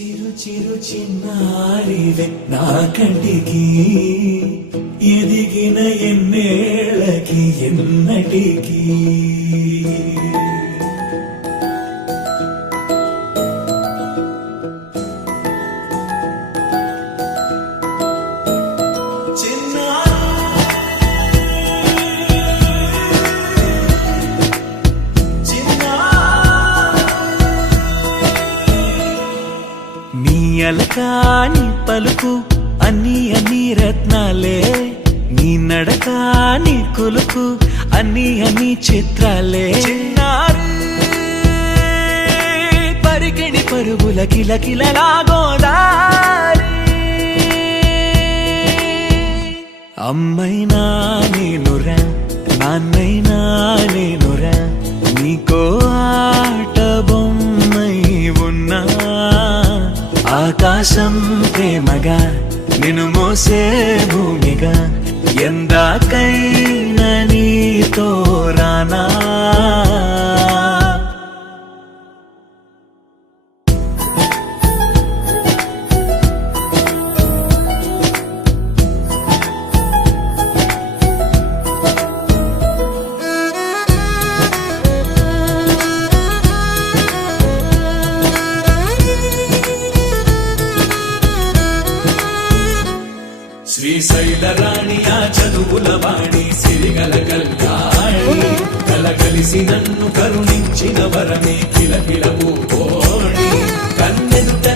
చిరు చిరు చిన్నారివే నా కంటికి ఎదిగిన ఎన్నేళ్ళకి ఎన్నటికి అలకాని పలుకు అన్ని అన్ని రత్నాలే నీ నడక నీ కులుకు అన్ని అన్ని చిత్రాలే పరికిణి పరుగుల కిలకిలలా గోదారి అమ్మైనా నేనురా నాన్నైనా నేనురా నీకో ఆట బొమ్మై ఉన్నా ఆకాశం ప్రేమగా నిన్ను మోసే భూమిగా ఎందాకైనా నీతో రానా శ్రీశైల రాణి ఆ చదువుల వాణి సిరిగల కల్యాణి కలగలిసి నన్ను కరుణించిన వరమే కిలకిల పూకోణి కన్నెదుట